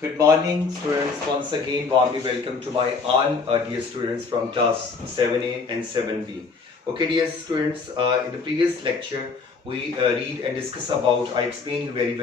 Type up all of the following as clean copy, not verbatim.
Good morning, students. Once again, warmly welcome to my all dear students from class 7A and 7B. Okay, dear students, in the previous lecture, we read and discuss about, I explained you very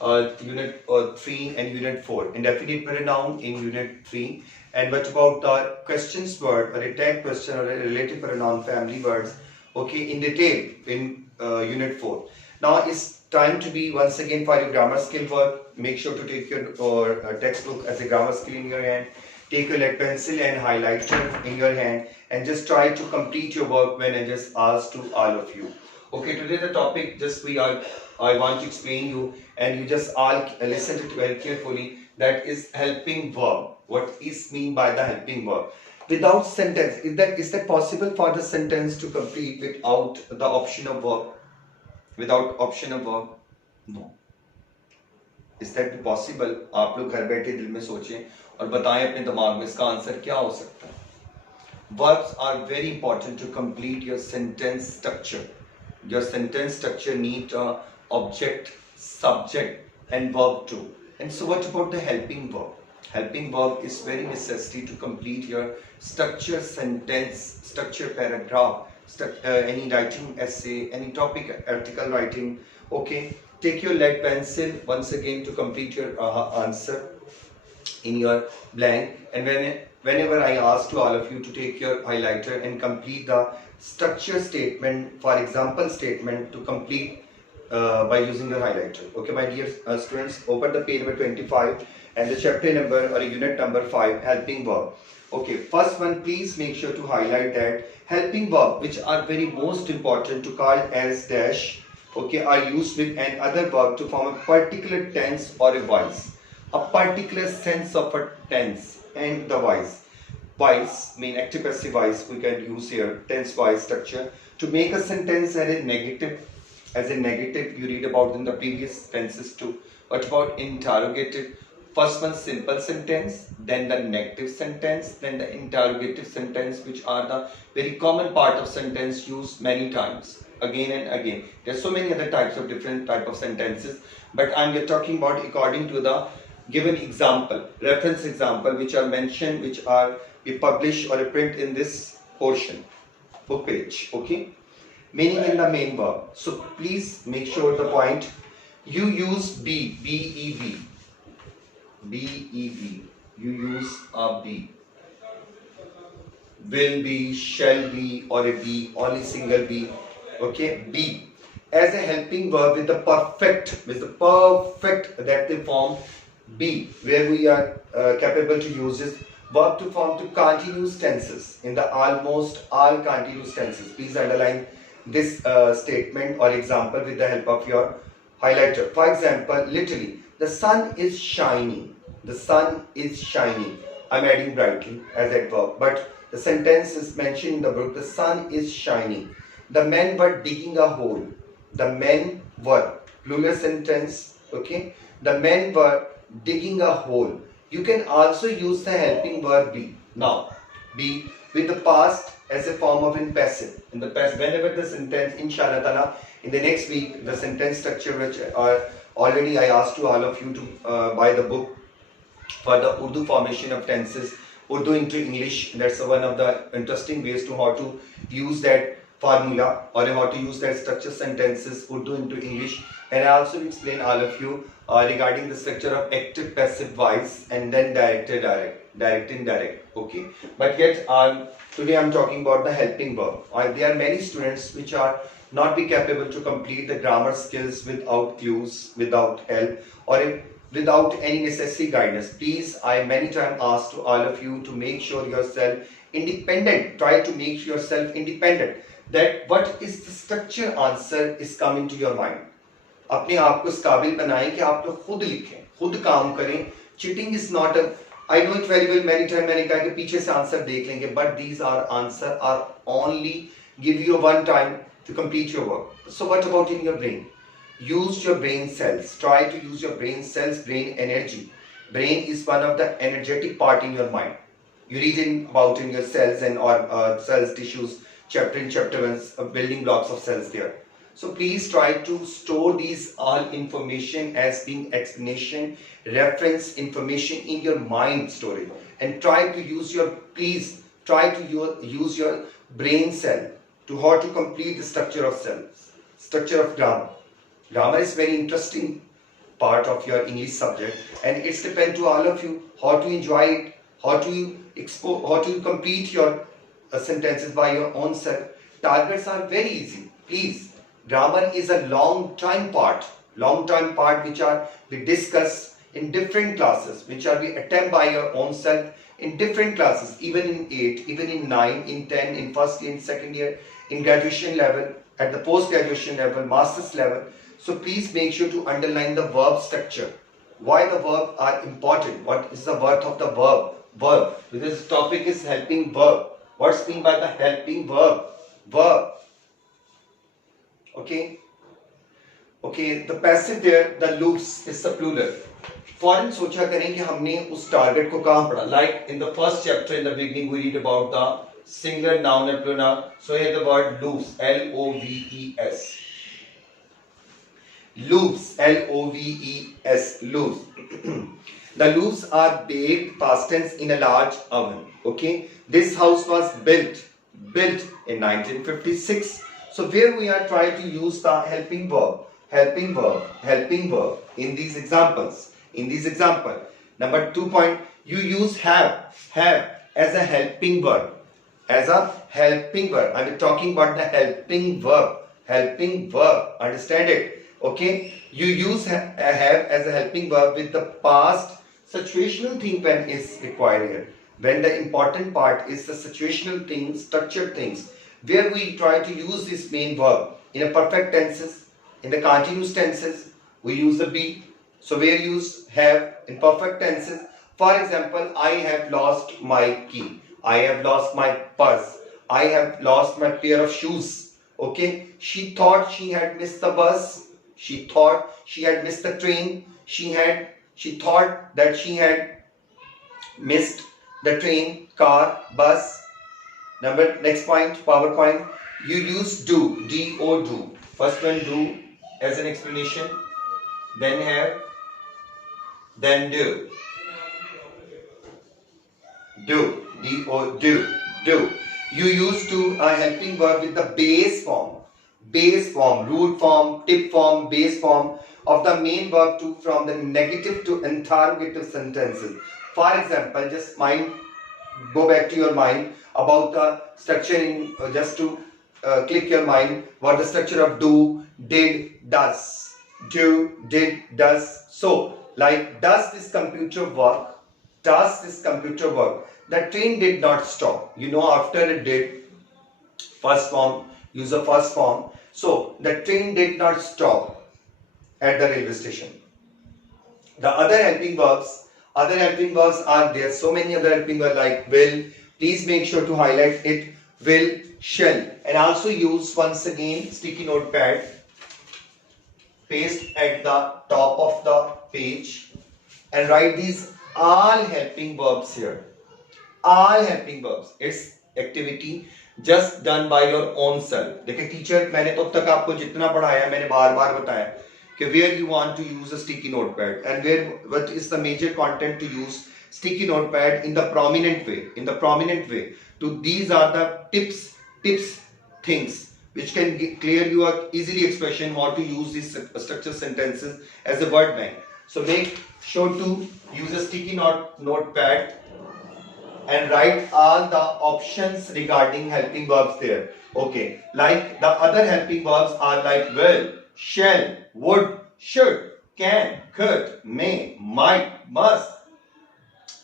well, Unit 3 and Unit 4, indefinite pronoun in Unit 3. And what about the questions word, or a tag question or a relative pronoun family words, okay, in detail in Unit 4. Now it's time to be once again for your grammar skill work. Make sure to take your textbook as a grammar skill in your hand. Take your lead pencil and highlighter in your hand and just try to complete your work when I just asked to all of you. Okay, today the topic just I want to explain you and you just all listen to it very carefully. That is helping verb. What is mean by the helping verb? Without sentence, is that possible for the sentence to complete without the option of verb? Without option of verb? No. Is that possible? आप लोग घर बैठे दिल में सोचें और बताएं अपने दिमाग में इसका आंसर क्या हो सकता है. Verbs are very important to complete your sentence structure. Your sentence structure need object, subject, and verb too. And so, what about the helping verb? Helping verb is very necessary to complete your structure sentence, structure paragraph, any writing essay, any topic article writing. Okay, take your lead pencil once again to complete your answer in your blank, and whenever I ask to all of you to take your highlighter and complete the structure statement, for example statement, to complete by using your highlighter. Okay, my dear students, open the page number 25 and the chapter number or unit number 5, helping verb. Okay, first one, please make sure to highlight that helping verb, which are very most important to call as dash, okay, are used with another verb to form a particular tense or a voice, a particular sense of a tense and the voice. Voice mean active passive voice we can use here, tense voice structure to make a sentence as a negative. As a negative you read about in the previous tenses too. What about interrogative? First one simple sentence, then the negative sentence, then the interrogative sentence, which are the very common part of sentence used many times again and again. There are so many other types of different type of sentences, but I'm here talking about according to the given example, reference example, which are mentioned, which are we publish or print in this portion, book page. Okay, meaning in the main verb. So please make sure the point. You use be, B-E-B. B-E-B. You use a be. Will be, shall be, or a be, only single be. Okay, be. As a helping verb with the perfect that they form be, where we are capable to use this verb to form to continuous tenses in the almost all continuous tenses. Please underline this statement or example with the help of your highlighter. For example, literally, the sun is shining. The sun is shining. I'm adding brightly as that verb, but the sentence is mentioned in the book. The sun is shining. The men were digging a hole. The men were, plural sentence. Okay, the men were digging a hole. You can also use the helping verb be. Now, be with the past as a form of impassive. In the past, whenever the sentence, inshallah ta'ala, in the next week, the sentence structure which already I asked to all of you to buy the book for the Urdu formation of tenses, Urdu into English. That's one of the interesting ways to how to use that formula or how to use that structure sentences Urdu into English. And I also explain all of you regarding the structure of active passive voice and then direct indirect. Okay, but yet today I'm talking about the helping verb. There are many students which are not be capable to complete the grammar skills without clues, without help, or without any necessary guidance. Please, I many times ask to all of you to make sure yourself independent. Try to make yourself independent. That what is the structure answer is coming to your mind. अपने आप को इस काबिल बनाएं कि आप लोग खुद लिखें, खुद काम करें. Cheating is not a, I know it very well, many times मैंने कहा कि पीछे से आंसर देख लेंगे, but these are answer are only give you one time to complete your work. So what about in your brain? Use your brain cells. Try to use your brain cells, brain energy. Brain is one of the energetic part in your mind. You read about your cells and or cells, tissues, chapter 1, building blocks of cells there. So please try to store these all information as being explanation, reference information in your mind storage, and try to use your, please try to use your brain cell to how to complete the structure of cells, structure of grammar. Grammar is very interesting part of your English subject, and it's depend to all of you how to enjoy it, how to how to complete your sentences by your own self. Targets are very easy. Please, grammar is a long time part which are we discuss in different classes, which are we attempt by your own self in different classes, even in 8, even in 9, in 10, in first year, in second year, in graduation level, at the post graduation level, master's level. So please make sure to underline the verb structure. Why the verb are important? What is the worth of the verb? Verb. Because the topic is helping verb. What's mean by the helping verb? Verb. Okay. Okay. The passive there, the loops is the plural. फौरन सोचा करें कि हमने उस target को कहाँ पढ़ा. Like in the first chapter in the beginning we read about the singular noun and plural noun. So here the word loops, L-O-V-E-S. Loops, L-O-V-E-S, loops. The loops are baked past tense in a large oven. Okay, this house was built in 1956. So where we are trying to use the helping verb in these examples. In this example, number 2 point, you use have as a helping verb. As a helping verb. I am talking about the helping verb. Understand it? Okay, you use have as a helping verb with the past situational thing when is required here. When the important part is the situational things, structured things, where we try to use this main verb in a perfect tenses, in the continuous tenses, we use the be. So where you use have in perfect tenses. For example, I have lost my key. I have lost my purse. I have lost my pair of shoes. Okay, she thought she had missed the bus. She thought she had missed the train. She thought that she had missed the train, car, bus. Next point, PowerPoint. You use do, D-O, do. First one, do as an explanation. Then have. Then do. Do, D-O, do. You use to a helping verb with the base form, root form, tip form, base form of the main verb to from the negative to interrogative sentences. For example, just go back to your mind about the structure in, just to click your mind, what the structure of do, did, does. Do, did, does. So, like, does this computer work? The train did not stop. You know, after it did, first form, use the first form. So, the train did not stop at the railway station. The other helping verbs are there. So many other helping verbs like will. Please make sure to highlight it. Will, shall. And also use once again sticky notepad. Paste at the top of the page and write these all helping verbs here. All helping verbs. It's activity just done by your own self. देखिए teacher मैंने तो अब तक आपको जितना पढ़ाया मैंने बार-बार बताया कि where you want to use a sticky notepad and what is the major content to use sticky notepad in the prominent way. So these are the tips things which can clear you easily expression how to use these structured sentences as a word bank. So make sure to use a sticky notepad and write all the options regarding helping verbs there. Okay, like the other helping verbs are like will, shall, would, should, can, could, may, might, must,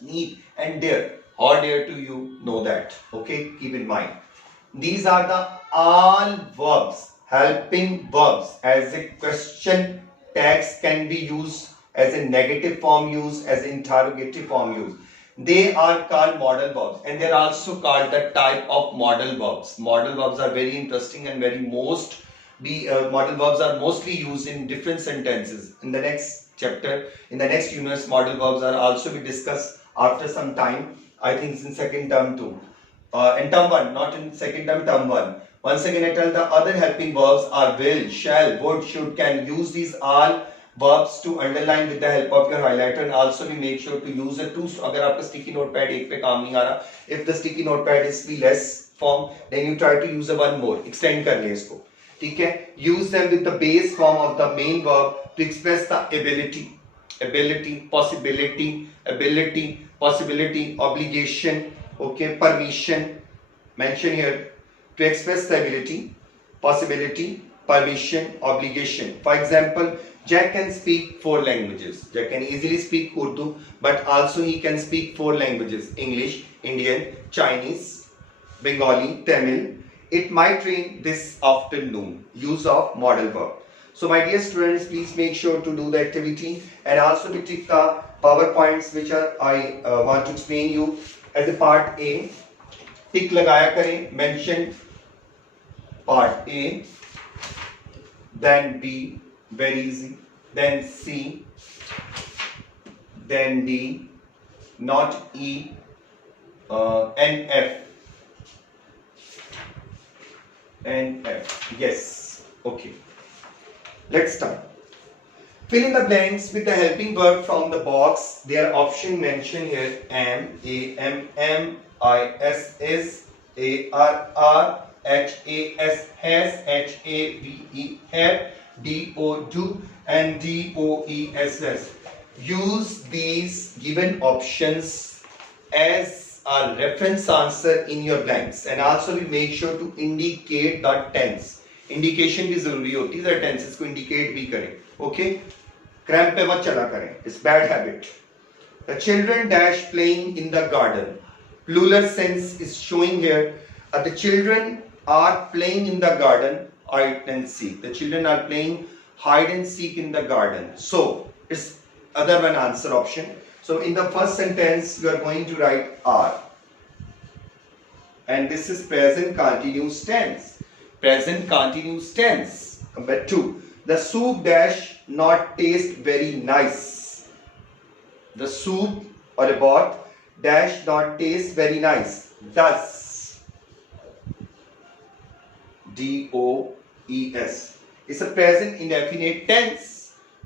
need, and dare. How dare do you know that? Okay, keep in mind. These are the all verbs, helping verbs. As a question tags can be used as a negative form used, as interrogative form used. They are called modal verbs and they are also called the type of modal verbs. Modal verbs are very interesting and modal verbs are mostly used in different sentences. In the next chapter, in the next unit, modal verbs are also be discussed after some time. I think it's in second term too. In term 1, not in second term, term 1. Once again I tell the other helping verbs are will, shall, would, should, can. Use these all verbs to underline with the help of your highlighter, and also we make sure to use it too. So अगर आपका sticky notepad एक पे काम नहीं आ रहा, if the sticky notepad is be less form, then you try to use a one more, extend कर ले इसको, ठीक है. Use them with the base form of the main verb to express the ability, possibility, obligation, okay, permission. Mention here to express the ability, possibility, permission, obligation. For example, Jack can speak 4 languages. Jack can easily speak Urdu, but also he can speak 4 languages: English, Indian, Chinese, Bengali, Tamil. It might rain this afternoon. Use of modal verb. So my dear students, please make sure to do the activity, and also to take the PowerPoints which I want to explain you as a part A. टिक लगाया करें. Mention part A, then B, very easy, then C, then D, not E, and F. Yes, okay. Let's start. Fill in the blanks with the helping verb from the box. There are option mentioned here: am, am, is, are, has, have, do, and doess. Use these given options as a reference answer in your blanks, and also we make sure to indicate the tense. Indication भी जरूरी होती है, tenses को indicate भी करें. Okay, cramp पे मत चला करें, it's bad habit. The children dash playing in the garden. Plural sense is showing here. The children are playing in the garden hide and seek. The children are playing hide and seek in the garden. So it's other one answer option. So in the first sentence you are going to write are, and this is present continuous tense. Present continuous tense. Number 2. The soup dash not taste very nice. The soup or a bath dash not taste very nice. Thus. D-O-E-S. It's a present indefinite tense.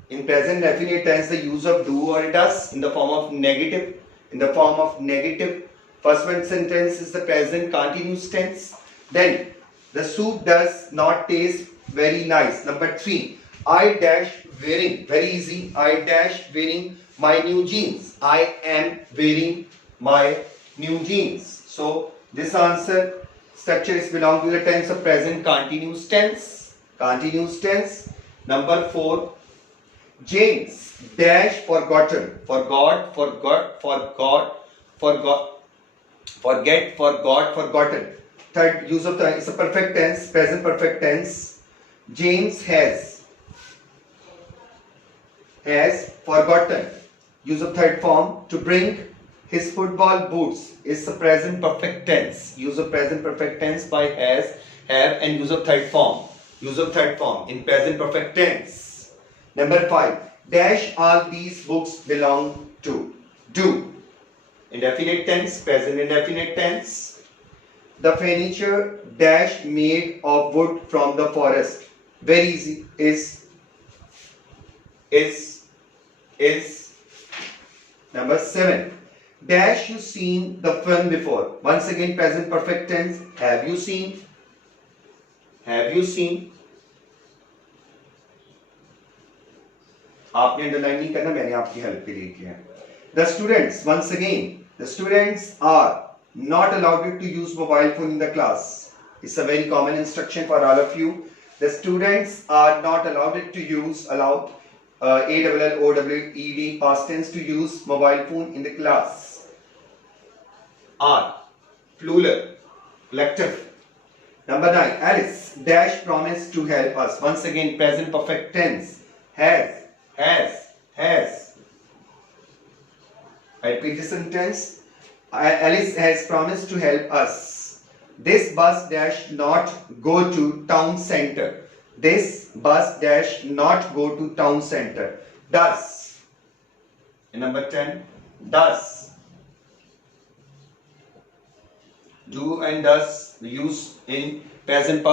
In present indefinite tense, the use of do or does in the form of negative. In the form of negative. First one sentence is the present continuous tense. Then the soup does not taste very nice. Number 3. I dash wearing. Very easy. I dash wearing my new jeans. I am wearing my new jeans. So this answer structure is belong to the tense of present continuous tense. Continuous tense. Number 4. James dash forgotten. Forgot, forget, forgot, forgotten. Third use of the is a perfect tense, present perfect tense. James has forgotten. Use of third form. To bring his football boots is the present perfect tense. Use of present perfect tense by has, have, and use of third form. Use of third form in present perfect tense. Number 5. Dash all these books belong to. Do. Indefinite tense, present indefinite tense. The furniture dash made of wood from the forest. Very easy. Is. Number 7. Dash you seen the film before. Once again present perfect tense. Have you seen? Have you seen? आपने underline नहीं करना, मैंने आपकी help के लिए किया. The students, once again, the students are not allowed to use mobile phone in the class. It's a very common instruction for all of you. The students are not allowed to use, A-L-L-O-W-E-D, past tense, to use mobile phone in the class. Are, plural, collective. Number 9, Alice dash promised to help us. Once again, present perfect tense. Has. I repeat the sentence. Alice has promised to help us. This bus dash not go to town center. This bus dash not go to town center. Does. And number 10, does. Do and does used in present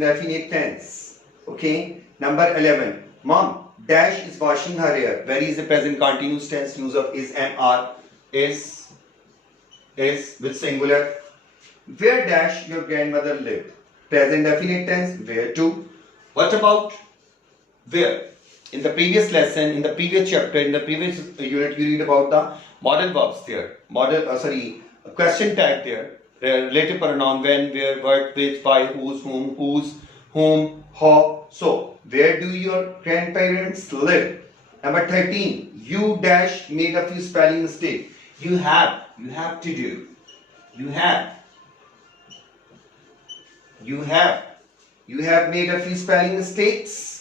definite tense. Okay. Number 11. Mom dash is washing her hair. Where is the present continuous tense use of is and are? Is with singular. Where dash your grandmother lived? Present definite tense. Where to? What about where? In the previous lesson, in the previous chapter, in the previous unit, you read about the modal verbs there. Question tag there. Relative pronoun when, where, what, which, by, whose, whom, how. So, where do your grandparents live? Number 13. You dash made a few spelling mistakes. You have to do. You have made a few spelling mistakes.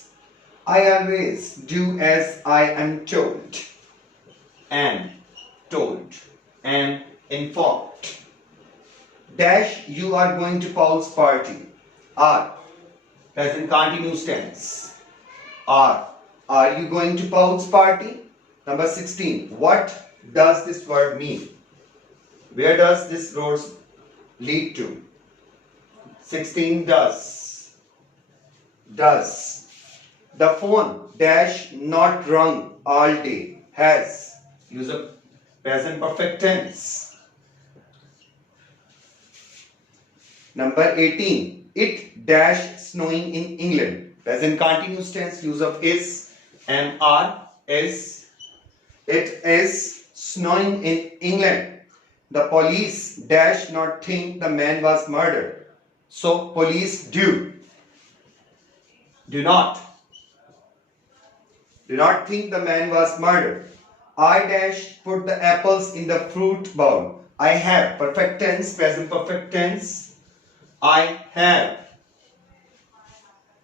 I always do as I am told. Am informed. Dash, you are going to Paul's party. Are, present continuous tense. Are you going to Paul's party? Number 16. What does this word mean? Where does this road lead to? 16. Does. The phone dash not rung all day. Has. Use of present perfect tense. Number 18. It dash snowing in England. Present continuous tense. Use of is and are. Is. It is snowing in England. The police dash not think the man was murdered. So police do not think the man was murdered. I dash put the apples in the fruit bowl. I have, perfect tense, present perfect tense. I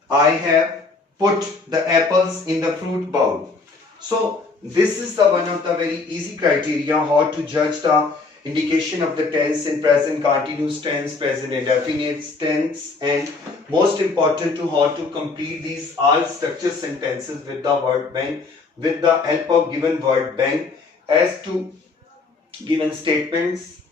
have put the apples in the fruit bowl. So this is the one of the very easy criteria how to judge the indication of the tense in present continuous tense, present indefinite tense, and most important to how to complete these all structured sentences with the word bank, with the help of given word bank as to given statements,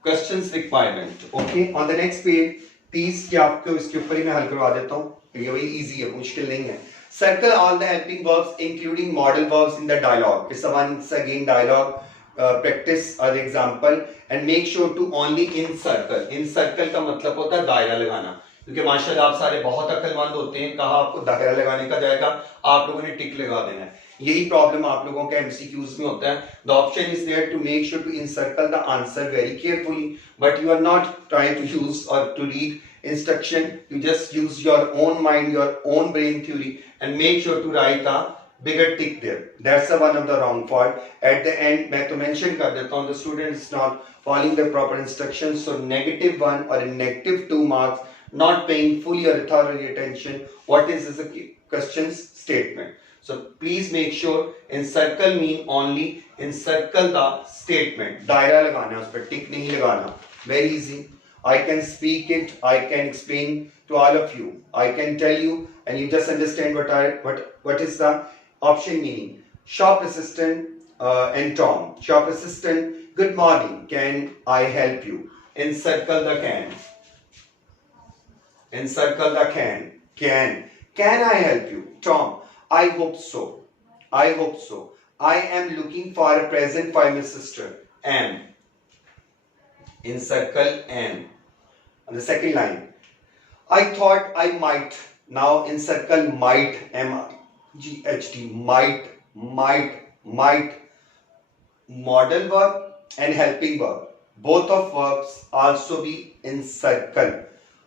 questions requirement. Okay, on the next page 30 के आपको इसके ऊपर ही मैं हल करवा देता हूँ. ये वही easy है, मुश्किल नहीं है. Circle all the helping verbs including modal verbs in the dialogue. It's once again dialogue. Practice an example and make sure to only encircle. Encircle का मतलब होता है दायरा लगाना, क्योंकि माशाल्लाह आप सारे बहुत अक्लमंद होते हैं. कहा आपको दायरा लगाने का जाएगा, आप लोगों ने टिक लगा देना है. यही प्रॉब्लम आप लोगों के MCQs में होता है. The option is there to make sure to encircle the answer very carefully, but you are not trying to use or to read instruction. You just use your own mind, your own brain theory, and make sure to write a bigger tick there. That's the one of the wrong fault. At the end, मैं तो mention कर देता हूँ the student is not following the proper instructions, so -1 or -2 marks, not paying fully or thoroughly attention. What is this questions statement? So please make sure encircle mean only encircle the statement. दायरा लगाना है, उस पर tick नहीं लगाना. Very easy. I can speak it. I can explain to all of you. I can tell you, and you just understand what is the option meaning. Shop assistant and Tom. Shop assistant, good morning. Can I help you? Encircle the can. Encircle the can. Can I help you? Tom, I hope so. I am looking for a present for my sister. Am. Encircle am. On the second line. I thought I might. Now encircle might. M-I-G-H-T. Might. Modal verb and helping verb. Both of verbs also be encircle.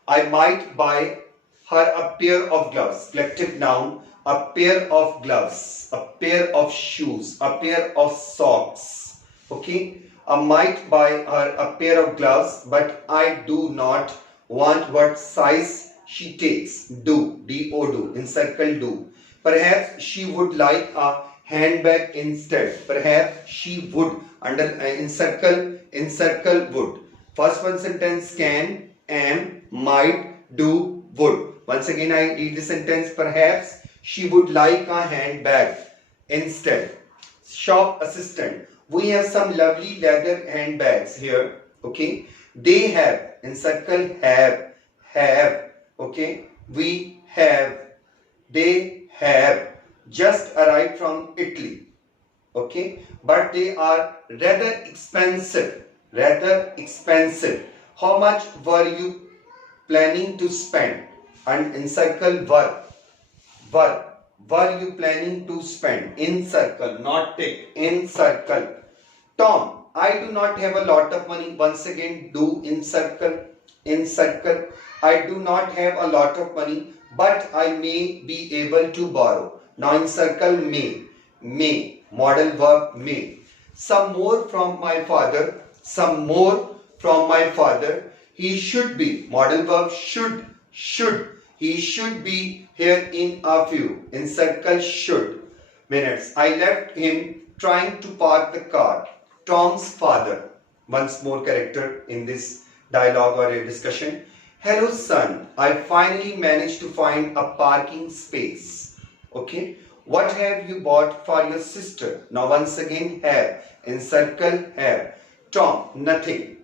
I might buy her a pair of gloves. Collective noun. A pair of gloves. A pair of shoes. A pair of socks. Okay. I might buy her a pair of gloves, but I do not want what size she takes. Do. D-O-Do. Encircle do. Perhaps she would like a handbag instead. Perhaps she would. Under encircle would. First one sentence can, am, might, do, would. Once again I read the sentence. Perhaps she would like a handbag instead. Shop assistant. We have some lovely leather handbags here. Okay. They have. Encircle have, okay, we have, they have just arrived from Italy, okay, but they are rather expensive, rather expensive. How much were you planning to spend? And encircle verb, verb, were you planning to spend? Encircle, not take, encircle. Tom, I do not have a lot of money. Once again, do encircle, encircle. I do not have a lot of money, but I may be able to borrow. Now encircle may, may, modal verb may. Some more from my father, some more from my father. He should be, modal verb should, should. He should be here in a few, encircle should, minutes. I left him trying to park the car. Tom's father. Once more character in this dialogue or a discussion. Hello son, I finally managed to find a parking space. Okay. What have you bought for your sister? Now once again have, encircle have. Tom, nothing.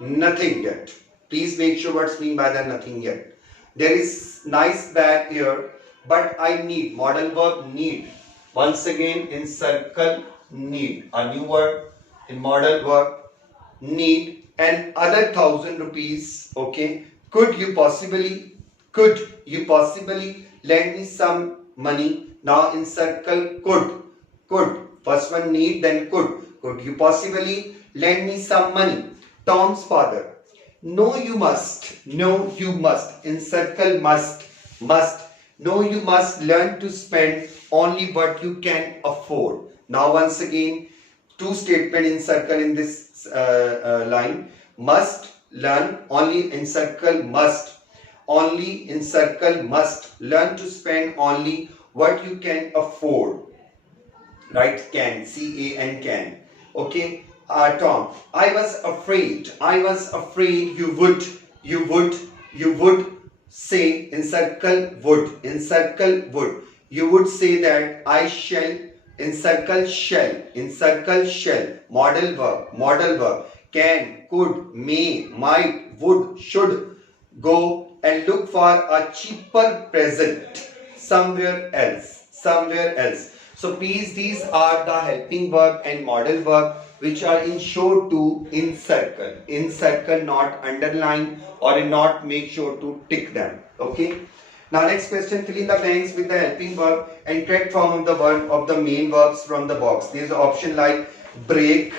Nothing yet. Please make sure what's mean by the nothing yet. There is nice bag here, but I need, modal verb need. Once again encircle need. A new word in modal verb need. And other 1,000 rupees, okay. Could you possibly lend me some money? Now encircle could. First one need, then could. Could you possibly lend me some money? Tom's father. No, you must. No, you must. Encircle must. Must. No, you must learn to spend only what you can afford. Now once again, two statement encircle in this line. Must learn, only encircle must. Only encircle must. Learn to spend only what you can afford. Right? Can. C-A-N can. Okay. Tom, I was afraid you would say, encircle would. You would say that I shall, encircle shall, modal verb, can, could, may, might, would, should, go and look for a cheaper present somewhere else. So please, these are the helping verb and modal verb which are in sure to encircle, not underline or not make sure to tick them. Okay. Now next question, fill in the blanks with the helping verb and correct form of the verb of the main verbs from the box. There is an option like break,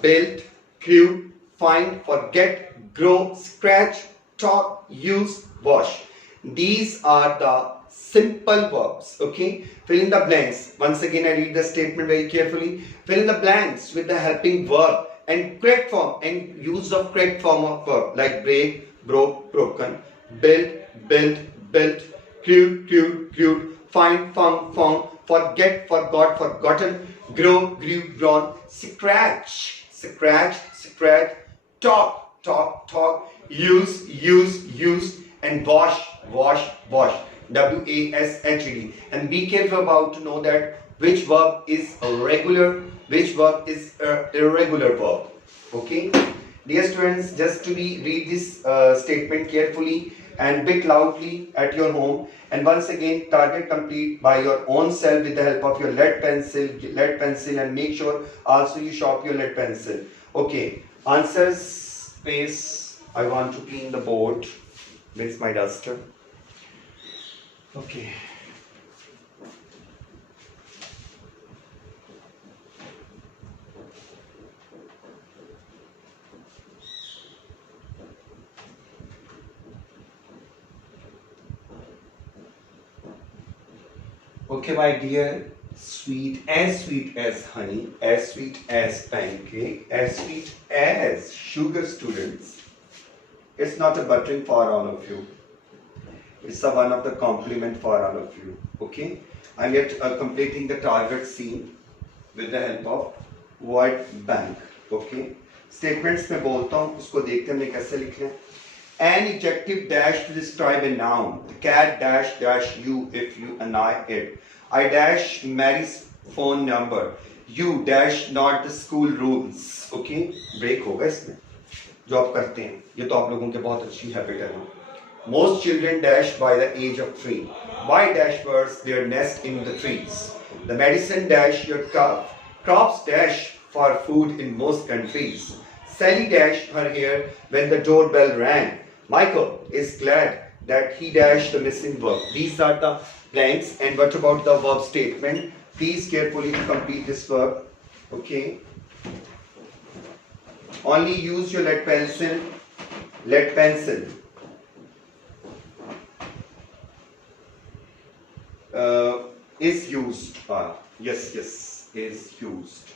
build, crew, find, forget, grow, scratch, talk, use, wash. These are the simple verbs. Okay. Fill in the blanks. Once again, I read the statement very carefully. Fill in the blanks with the helping verb and correct form and use of correct form of verb like break, broke, broken, build, built, crewed, find, found, forget, forgot, forgotten, grow, grew, grown, scratch, talk, use, used, and wash. W-A-S-H-E-D. And be careful about to know that which verb is a regular, which verb is a irregular verb. Okay. Dear students, just to read this statement carefully and bit loudly at your home. And once again, target complete by your own self with the help of your lead pencil, and make sure also you sharpen your lead pencil. Okay. Answers space. I want to clean the board. Where's my duster? Okay. Okay, my dear, sweet as honey, as sweet as pancake, as sweet as sugar students. It's not a buttering for all of you. It's a one of the compliment for all of you. Okay, I'm yet completing the target scene with the help of word bank. Okay, statements में बोलता हूँ, उसको देखते हैं मैं कैसे लिखना है. An adjective dash to describe a noun. The cat dash you if you annoy it. I dash Mary's phone number. You dash not the school rules. Okay, break होगा इसमें. जॉब करते हैं, ये तो आप लोगों के बहुत अच्छी हैबिट है ना. Most children dash by the age of 3. Why dash birds their nest in the trees? The medicine dash your cough. Crops dash for food in most countries. Sally dashed her hair when the doorbell rang. Michael is glad that he dashed the missing verb. These are the blanks. And what about the verb statement? Please carefully complete this verb. Okay. Only use your lead pencil. Lead pencil. Is used. Yes, is used.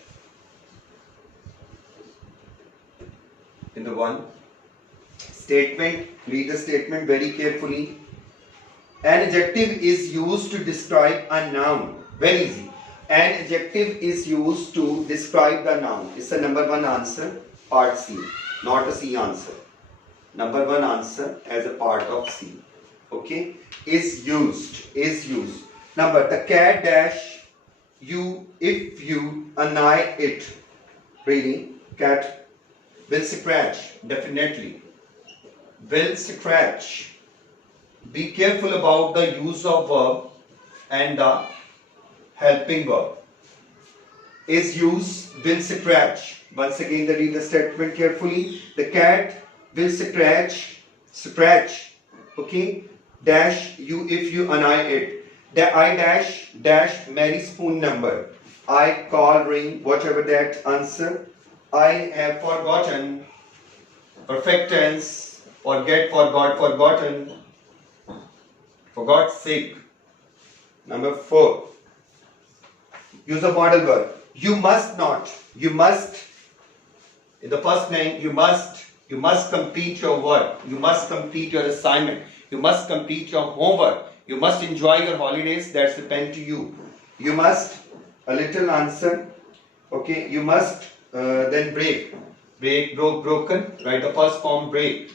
In the one statement, read the statement very carefully. An adjective is used to describe a noun. Very easy. An adjective is used to describe the noun. It's the number one answer, part C, not a C answer. Number one answer as a part of C. Okay, is used. Number, the cat dash you if you annoy it. Really, cat will scratch, definitely. Will scratch. Be careful about the use of verb and the helping verb. Is used, will scratch. Once again, read the statement carefully. The cat will scratch. Okay, dash you if you annoy it. I dash Mary's phone number. I call, ring, whatever that answer. I have forgotten. Perfect tense. Forget, forgot, forgotten. For God's sake. Number 4. Use a model verb. You must not. You must. In the first line, you must complete your work. You must complete your assignment. You must complete your homework. You must enjoy your holidays. That's depend to you. You must, a little answer. Okay, you must then break. Break, broke, broken. Right, the first form, break.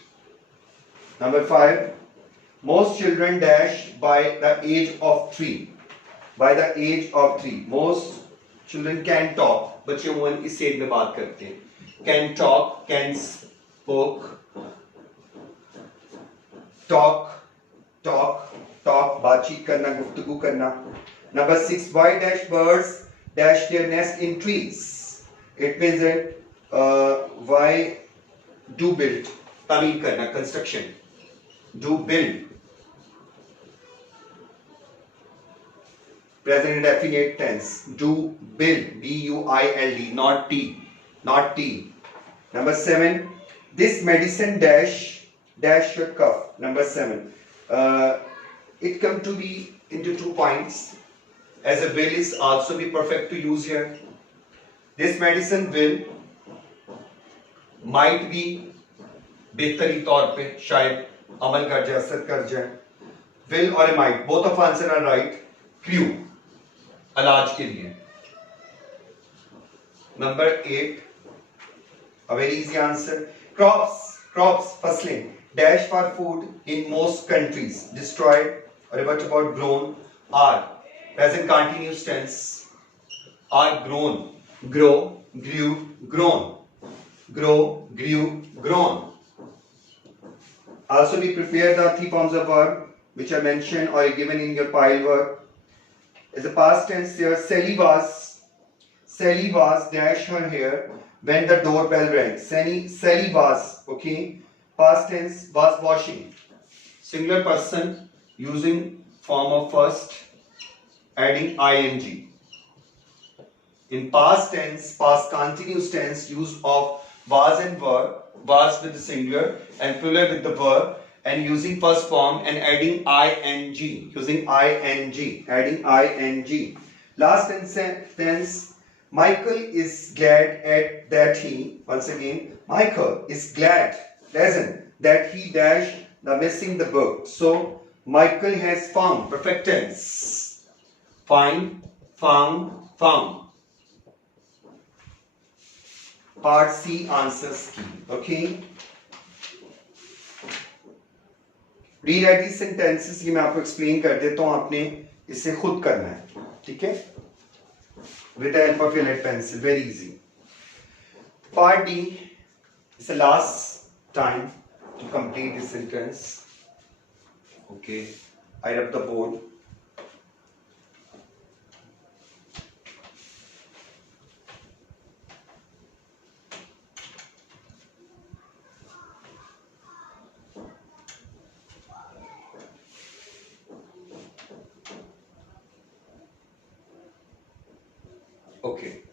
Number 5. Most children dash by the age of 3. By the age of 3. Most children can talk. बच्चे उम्र इस as में बात करते हैं. Can talk, can spoke. Talk, बातचीत करना, गुफ्तगू करना. Number 6. Why dash birds dash their nest in trees? It means that why do build, तामीर करना, construction. Do build. Present indefinite tense. Do build. B-U-I-L-D. Not T. Not T. Number 7. This medicine dash your cough. Number 7. It come to be into 2 points. As a will is also be perfect to use here. This medicine will might be बेहतरी तौर पे शायद अमल कर जाए, असर कर जाए. Will और might, both of answer are right. Clue, इलाज के लिए. Number 8, a very easy answer. Crops, फसलें, dash for food in most countries. Destroyed, or what about grown? Are present continuous tense. Are grown, grow, grew, grown. Grow, grew, grown. Also, we prepare the 3 forms of verb which are mentioned or given in your pile verb. As a past tense here, Sally was dash her hair when the doorbell rang. Sally was, okay. Past tense, was washing. Singular person using form of first, adding ing. In past tense, past continuous tense, use of was and were. Was with the singular and plural with the verb, and using first form and adding ing. Using ing, adding ing. Last tense, Michael is glad at that he, once again, Michael is glad, present, that he dashed the missing the book. So, Michael has found, perfect tense. Find, found. Part C answer scheme. Okay. Rewrite these sentences. ये मैं आपको explain कर देता हूँ. आपने इसे खुद करना है. ठीक है? With the help of your lead pencil. Very easy. Part D is the last time to complete this sentence. Okay, I rub the board. Okay,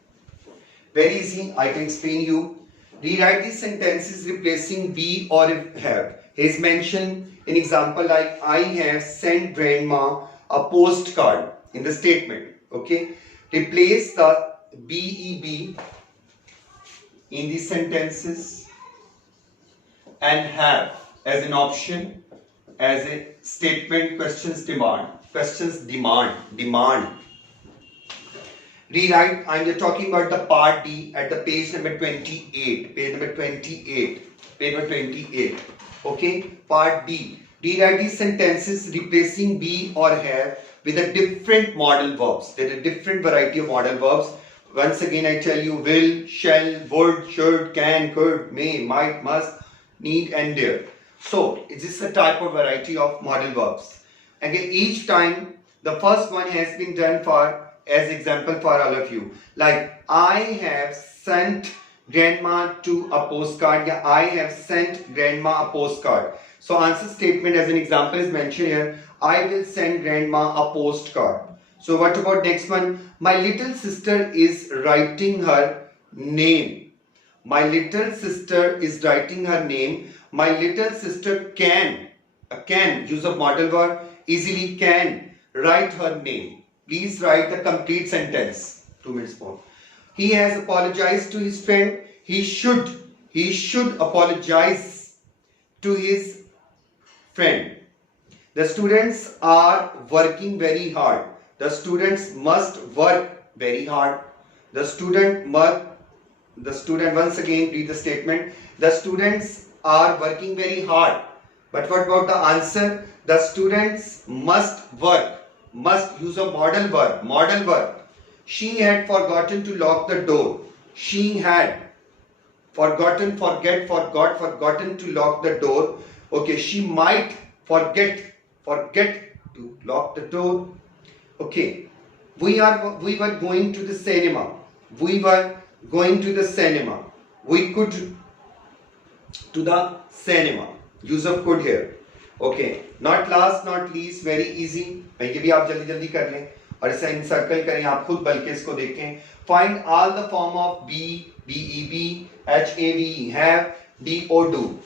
very easy. I can explain you. Rewrite these sentences replacing be or have. He's mentioned an example like I have sent grandma a postcard in the statement. Okay, replace the BEB in the sentences and have as an option as a statement questions demand. Rewrite, I'm talking about the part D at the page number 28. Page number 28. Okay, part D. Rewrite these sentences replacing be or have with a different modal verbs. There are different variety of modal verbs. Once again, I tell you will, shall, would, should, can, could, may, might, must, need, and dare. So, it's just a type of variety of modal verbs. Again, each time the first one has been done for as example for all of you. Like I have sent grandma to a postcard. Yeah, I have sent grandma a postcard. So answer statement as an example is mentioned here. I will send grandma a postcard. So what about next one? My little sister is writing her name. My little sister is writing her name. My little sister can use of modal verb, easily can write her name. Please write the complete sentence. 2 minutes more. He has apologized to his friend. He should apologize to his friend. The students are working very hard. The students must work very hard. The student once again read the statement. The students are working very hard. But what about the answer? The students must work. Must use a modal verb. She had forgotten to lock the door. She had forgotten to lock the door. Okay, she might forget to lock the door. Okay, we were going to the cinema. We could to the cinema. Use of could here. Okay, not last not least, very easy. ये भी आप जल्दी कर लें और इसे encircle करें आप खुद बल्कि इसको देखें. Find all the form of be, beb, have, have, do.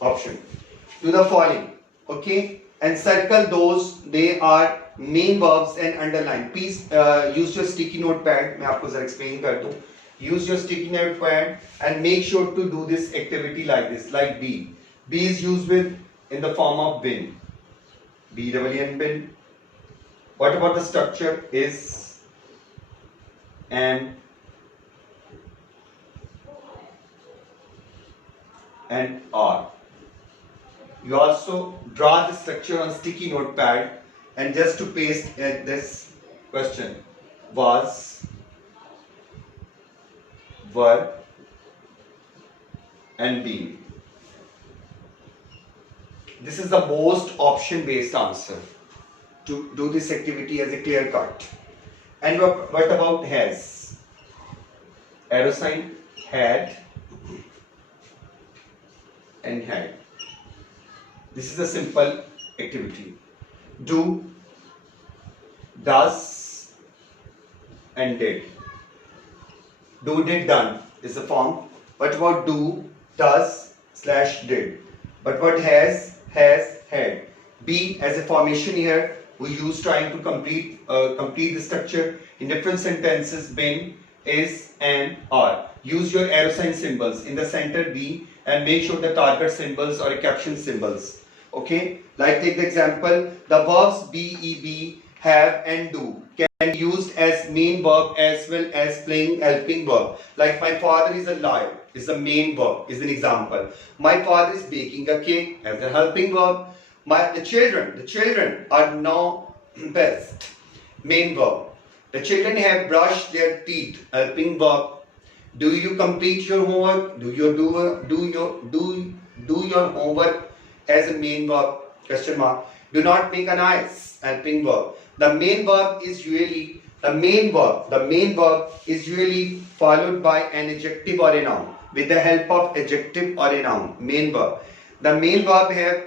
Option. Do the following. Okay, and circle those. They are main verbs and underline. Please use your sticky notepad. मैं आपको जरा explain कर दूं. Use your sticky notepad and make sure to do this activity like this, like be. Be is used with in the form of bin. B-double-E-N, bin. What about the structure? Is, am, and are. You also draw the structure on sticky notepad and just to paste this question. Was, were, and been. This is the most option based answer to do this activity as a clear cut. And what about has? Arrow sign, had and had. This is a simple activity. Do, does, and did. Do, did, done is the form. What about do, does, / did? But what has, had. Be as a formation here. We use trying to complete the structure in different sentences. Been, is, and are. Use your arrow sign symbols in the center be and make sure the target symbols or caption symbols. Okay, like take the example. The verbs be, have, and do can be used as main verb as well as playing helping verb. Like my father is a liar is the main verb, is an example. My father is baking a cake as a helping verb. The children are now best, main verb. The children have brushed their teeth, helping verb. Do you complete your homework? Do do your homework as a main verb, question mark. Do not make an ice, helping verb. The main verb is usually followed by an adjective or a noun. With the help of adjective or a noun, main verb. The main verb have